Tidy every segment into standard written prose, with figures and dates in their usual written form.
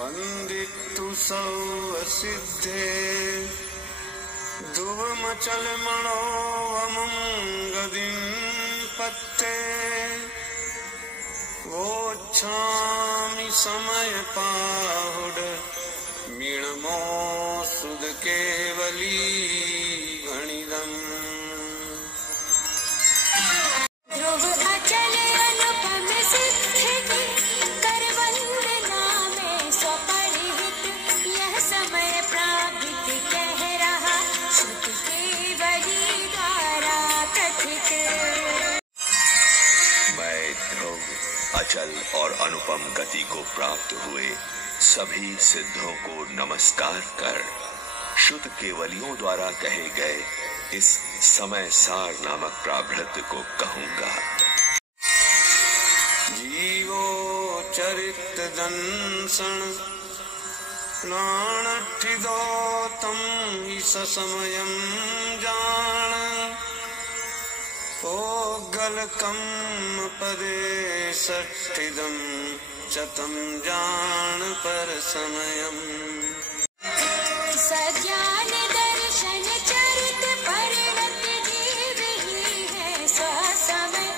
वंदितु सर्वसिद्धे ध्रुवमचल मनोवमंगदिं पत्ते वोच्छामि समय पाहुड मीणमो सुध केवली गणिदम्। ध्रुव अचल अनुपम सिद्धि कर वंदना में स्वपरिहित यह समय प्राप्त कह रहा श्रुत केवली द्वारा कथित। मैं ध्रुव अचल और अनुपम गति को प्राप्त हुए सभी सिद्धों को नमस्कार कर शुद्ध केवलियों द्वारा कहे गए इस समय सार नामक प्राभृत को कहूंगा। जीवो चरित दंसन नाणठिदो तम ससमयं जान ओगलकम पदे सठिदम चतम जान पर समयम। सज्ञान दर्शन चरित परिणत जीव ही है स्वसमय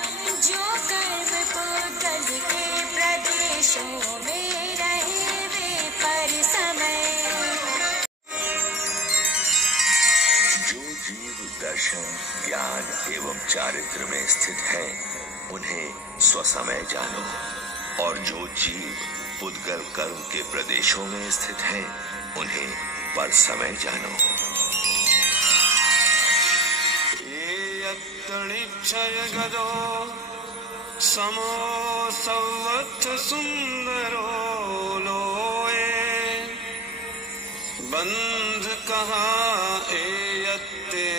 जो कर्म पूतल के प्रदेशों में रहे वे पर समय। जो जीव दर्शन ज्ञान एवं चारित्र में स्थित है उन्हें स्वसमय जानो और जो जीव पुद्गल कर्म के प्रदेशों में स्थित हैं उन्हें पर समय जानो। क्षय गदो समो सवत्थ सुंदरो लोए बंध कहा एयत्ते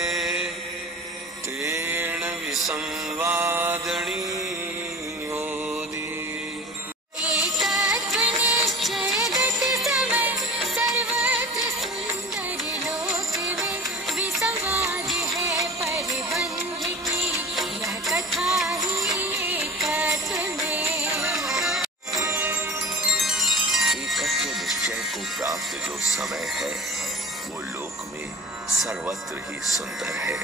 तेन विसंवादनी प्राप्त जो समय है वो लोक में सर्वत्र ही सुंदर है।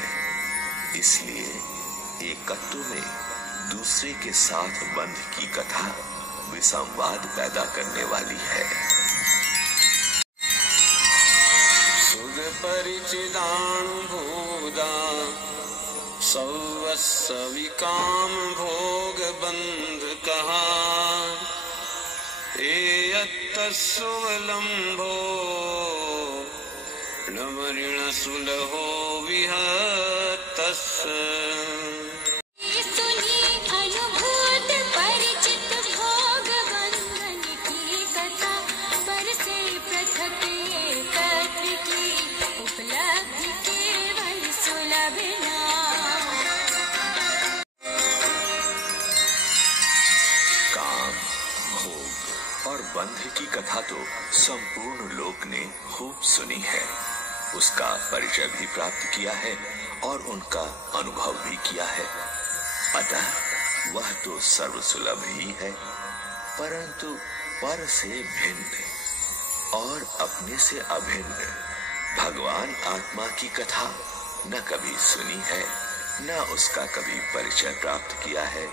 इसलिए एकत्व में दूसरे के साथ बंध की कथा विसंवाद पैदा करने वाली है। सुध परिचिदानुभूदा सवस्विकाम भोग बंध कहा एयत्तस्वलंभो नमऋण सुलहो विहतस्। सुनी अनुभूत परिचित भोग बंधन की कथा पर से पृथक एकत्र की उपलब्धि केवल सुलभ और बंध की कथा तो संपूर्ण लोक ने खूब सुनी है, उसका परिचय भी प्राप्त किया है और उनका अनुभव भी किया है। अतः वह तो सर्वसुलभ ही है, परंतु पर से भिन्न और अपने से अभिन्न भगवान आत्मा की कथा न कभी सुनी है, न उसका कभी परिचय प्राप्त किया है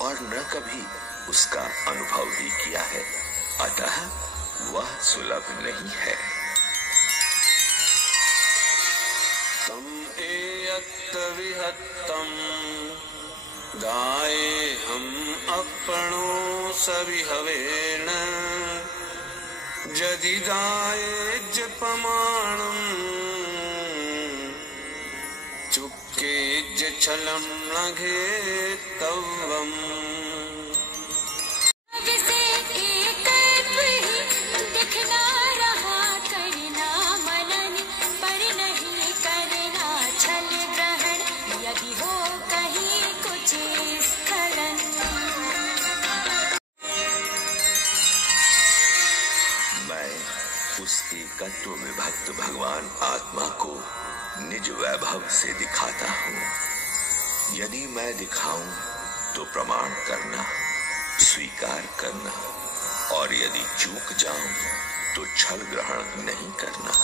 और न कभी उसका अनुभव भी किया है। अतः वह सुलभ नहीं है। तम एयत्त विहत्तम दाये हम अपनो सविहवेन जदि दाये जपमाणम चुक्के छलम नघे तवम। उस एकत्व विभक्त भगवान आत्मा को निज वैभव से दिखाता हूँ। यदि मैं दिखाऊं तो प्रमाण करना, स्वीकार करना। और यदि चूक जाऊं तो छल ग्रहण नहीं करना।